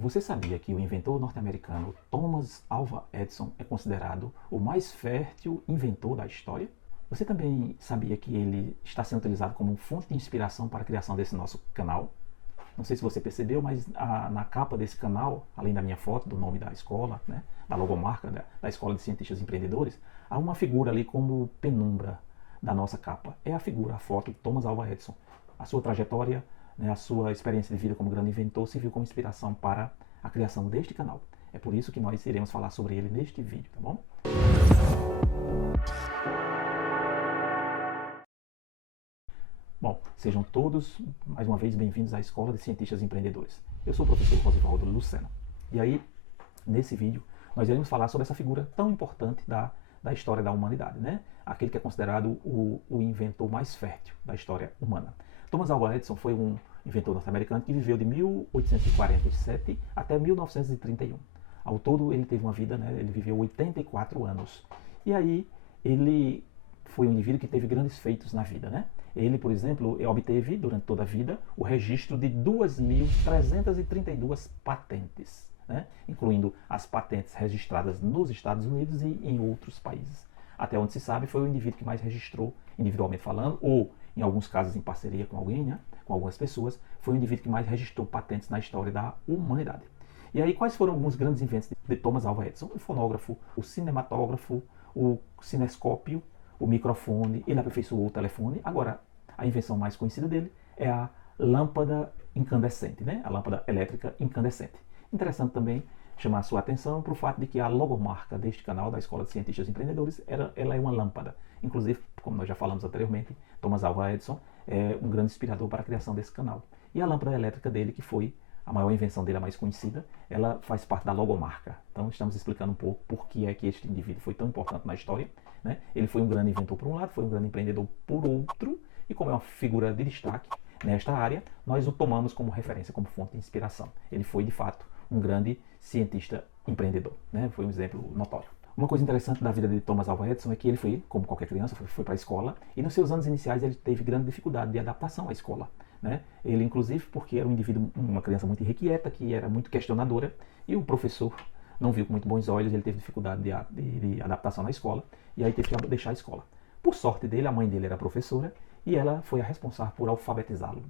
Você sabia que o inventor norte-americano Thomas Alva Edison é considerado o mais fértil inventor da história? Você também sabia que ele está sendo utilizado como fonte de inspiração para a criação desse nosso canal? Não sei se você percebeu, mas na capa desse canal, além da minha foto, do nome da escola, né, da logomarca da Escola de Cientistas Empreendedores, há uma figura ali como penumbra da nossa capa. É a figura, a foto de Thomas Alva Edison. A sua trajetória, né, a sua experiência de vida como grande inventor serviu como inspiração para a criação deste canal. É por isso que nós iremos falar sobre ele neste vídeo, tá bom? Bom, sejam todos, mais uma vez, bem-vindos à Escola de Cientistas Empreendedores. Eu sou o professor Rosivaldo Lucena. E aí, nesse vídeo, nós iremos falar sobre essa figura tão importante da história da humanidade, né? Aquele que é considerado o inventor mais fértil da história humana. Thomas Alva Edison foi um inventor norte-americano que viveu de 1847 até 1931. Ao todo, ele teve uma vida, né? Ele viveu 84 anos. E aí, ele foi um indivíduo que teve grandes feitos na vida, né? Ele, por exemplo, obteve, durante toda a vida, o registro de 2.332 patentes, né? Incluindo as patentes registradas nos Estados Unidos e em outros países. Até onde se sabe, foi o indivíduo que mais registrou, individualmente falando, ou em alguns casos em parceria com alguém, né? Com algumas pessoas, foi o indivíduo que mais registrou patentes na história da humanidade. E aí, quais foram alguns grandes inventos de Thomas Alva Edison? O fonógrafo, o cinematógrafo, o cinescópio, o microfone, ele aperfeiçoou o telefone. Agora, a invenção mais conhecida dele é a lâmpada incandescente, né? A lâmpada elétrica incandescente. Interessante também chamar a sua atenção para o fato de que a logomarca deste canal, da Escola de Cientistas Empreendedores, ela é uma lâmpada. Inclusive, como nós já falamos anteriormente, Thomas Alva Edison é um grande inspirador para a criação desse canal. E a lâmpada elétrica dele, que foi a maior invenção dele, a mais conhecida, ela faz parte da logomarca. Então estamos explicando um pouco por que é que este indivíduo foi tão importante na história, né? Ele foi um grande inventor por um lado, foi um grande empreendedor por outro, e como é uma figura de destaque nesta área, nós o tomamos como referência, como fonte de inspiração. Ele foi, de fato, um grande cientista empreendedor, né? Foi um exemplo notório. Uma coisa interessante da vida de Thomas Alva Edison é que ele foi, como qualquer criança, foi para a escola, e nos seus anos iniciais ele teve grande dificuldade de adaptação à escola, né? Ele, inclusive, porque era um indivíduo, uma criança muito irrequieta, que era muito questionadora, e o professor não viu com muito bons olhos, ele teve dificuldade de adaptação na escola, e aí teve que deixar a escola. Por sorte dele, a mãe dele era professora, e ela foi a responsável por alfabetizá-lo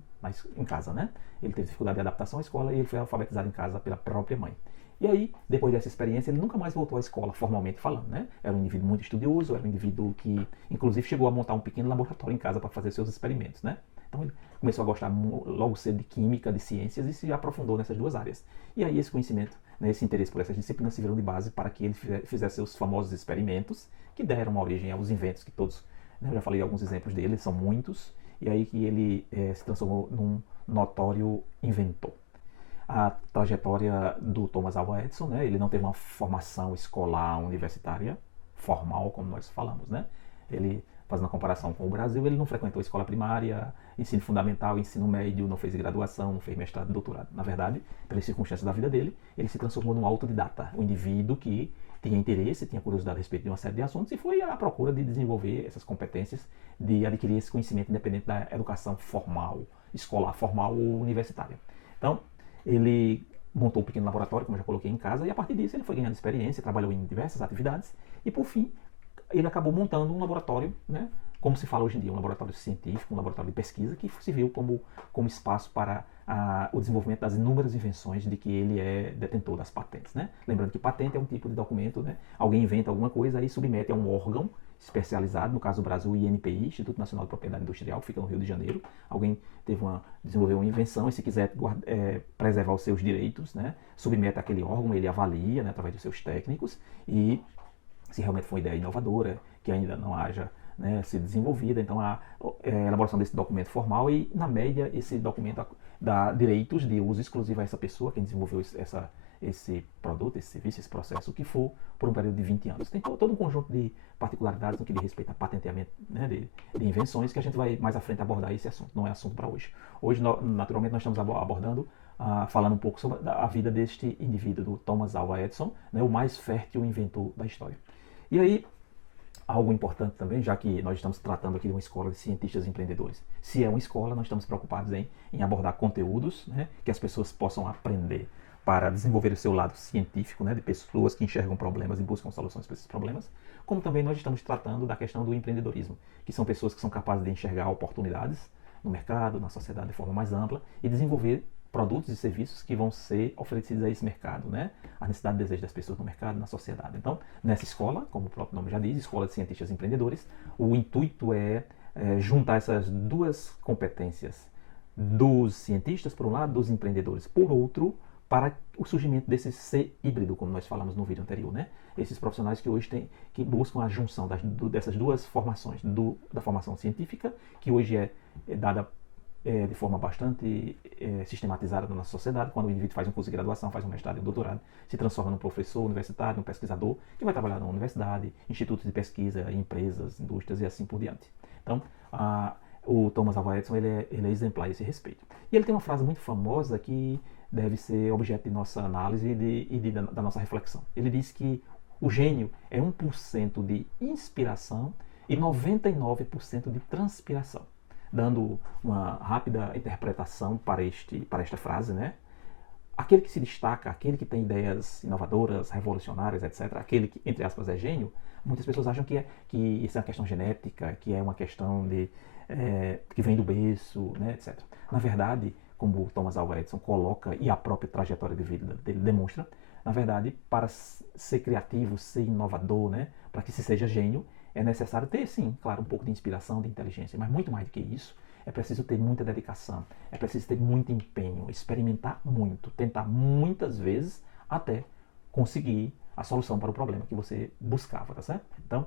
em casa, né? Ele teve dificuldade de adaptação à escola e ele foi alfabetizado em casa pela própria mãe. E aí, depois dessa experiência, ele nunca mais voltou à escola, formalmente falando, né? Era um indivíduo muito estudioso, era um indivíduo que, inclusive, chegou a montar um pequeno laboratório em casa para fazer seus experimentos, né? Então ele começou a gostar logo cedo de química, de ciências e se aprofundou nessas duas áreas. E aí esse conhecimento, né, esse interesse por essas disciplinas se viram de base para que ele fizesse seus famosos experimentos, que deram origem aos inventos que todos, né, eu já falei alguns exemplos dele, são muitos, e aí que ele se transformou num notório inventor. A trajetória do Thomas Alva Edison, né, ele não teve uma formação escolar universitária formal, como nós falamos, né? Ele, fazendo a comparação com o Brasil, ele não frequentou escola primária, ensino fundamental, ensino médio, não fez graduação, não fez mestrado, doutorado. Na verdade, pelas circunstâncias da vida dele, ele se transformou num autodidata, um indivíduo que tinha interesse, tinha curiosidade a respeito de uma série de assuntos e foi à procura de desenvolver essas competências, de adquirir esse conhecimento independente da educação formal, escolar, formal ou universitária. Então, ele montou um pequeno laboratório, como eu já coloquei, em casa, e a partir disso ele foi ganhando experiência, trabalhou em diversas atividades, e por fim, ele acabou montando um laboratório, né, como se fala hoje em dia, um laboratório científico, um laboratório de pesquisa, que se viu como espaço para o desenvolvimento das inúmeras invenções de que ele é detentor das patentes, né? Lembrando que patente é um tipo de documento, né? Alguém inventa alguma coisa e submete a um órgão especializado, no caso do Brasil, o INPI, Instituto Nacional de Propriedade Industrial, que fica no Rio de Janeiro. Alguém desenvolveu uma invenção e se quiser preservar os seus direitos, né, submete àquele órgão, ele avalia, né, através dos seus técnicos, e se realmente for uma ideia inovadora, que ainda não haja, né, sido desenvolvida, então a elaboração desse documento formal, e na média esse documento dá direitos de uso exclusivo a essa pessoa, quem desenvolveu esse produto, esse serviço, esse processo, o que for, por um período de 20 anos. Tem todo um conjunto de particularidades no que diz respeito a patenteamento, né, de invenções, que a gente vai mais à frente abordar esse assunto, não é assunto para hoje. Hoje, naturalmente, nós estamos abordando, falando um pouco sobre a vida deste indivíduo, do Thomas Alva Edison, né, o mais fértil inventor da história. E aí, algo importante também, já que nós estamos tratando aqui de uma escola de cientistas empreendedores. Se é uma escola, nós estamos preocupados em abordar conteúdos, né, que as pessoas possam aprender. para desenvolver o seu lado científico, né, de pessoas que enxergam problemas e buscam soluções para esses problemas, como também nós estamos tratando da questão do empreendedorismo, que são pessoas que são capazes de enxergar oportunidades no mercado, na sociedade de forma mais ampla e desenvolver produtos e serviços que vão ser oferecidos a esse mercado, né? A necessidade e desejo das pessoas no mercado, na sociedade. Então, nessa escola, como o próprio nome já diz, Escola de Cientistas e Empreendedores, o intuito é juntar essas duas competências dos cientistas, por um lado, dos empreendedores, por outro, para o surgimento desse ser híbrido, como nós falamos no vídeo anterior, né? Esses profissionais que hoje que buscam a junção dessas duas formações, da formação científica, que hoje é dada de forma bastante sistematizada na nossa sociedade, quando o indivíduo faz um curso de graduação, faz um mestrado e um doutorado, se transforma num professor universitário, num pesquisador, que vai trabalhar na universidade, institutos de pesquisa, empresas, indústrias e assim por diante. Então, o Thomas Alva Edison ele é exemplar a esse respeito. E ele tem uma frase muito famosa que deve ser objeto de nossa análise da nossa reflexão. Ele diz que o gênio é 1% de inspiração e 99% de transpiração. Dando uma rápida interpretação para esta frase, né? Aquele que se destaca, aquele que tem ideias inovadoras, revolucionárias, etc., aquele que, entre aspas, é gênio, muitas pessoas acham que isso é uma questão genética, que é uma questão que vem do berço, né, etc. Na verdade, como o Thomas Alva Edison coloca e a própria trajetória de vida dele demonstra, na verdade, para ser criativo, ser inovador, né, para que se seja gênio, é necessário ter, sim, claro, um pouco de inspiração, de inteligência, mas muito mais do que isso, é preciso ter muita dedicação, é preciso ter muito empenho, experimentar muito, tentar muitas vezes até conseguir a solução para o problema que você buscava, tá certo? Então,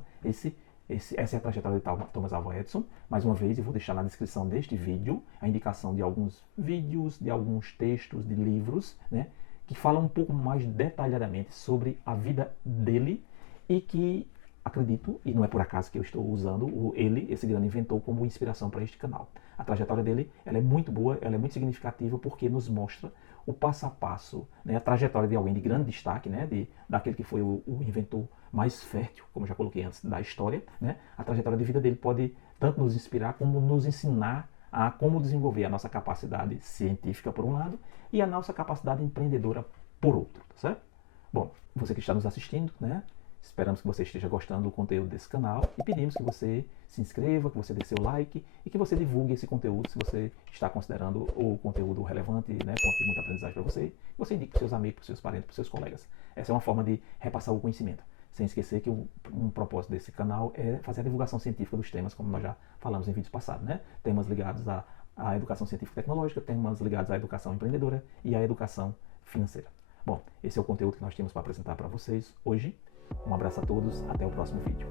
essa é a trajetória de Thomas Alva Edison. Mais uma vez, eu vou deixar na descrição deste vídeo a indicação de alguns vídeos, de alguns textos, de livros, né, que falam um pouco mais detalhadamente sobre a vida dele e que acredito, e não é por acaso que eu estou usando esse grande inventor, como inspiração para este canal. A trajetória dele ela é muito boa, ela é muito significativa porque nos mostra o passo a passo, né, a trajetória de alguém de grande destaque, né, daquele que foi o inventor mais fértil, como já coloquei antes, da história. Né, a trajetória de vida dele pode tanto nos inspirar como nos ensinar a como desenvolver a nossa capacidade científica, por um lado, e a nossa capacidade empreendedora, por outro. Tá certo? Bom, você que está nos assistindo, né? Esperamos que você esteja gostando do conteúdo desse canal e pedimos que você se inscreva, que você dê seu like e que você divulgue esse conteúdo se você está considerando o conteúdo relevante, né, fonte de muita aprendizagem para você. Você indique para seus amigos, para seus parentes, para seus colegas. Essa é uma forma de repassar o conhecimento. Sem esquecer que um propósito desse canal é fazer a divulgação científica dos temas, como nós já falamos em vídeos passados, né? Temas ligados à educação científica e tecnológica, temas ligados à educação empreendedora e à educação financeira. Bom, esse é o conteúdo que nós temos para apresentar para vocês hoje. Um abraço a todos, até o próximo vídeo.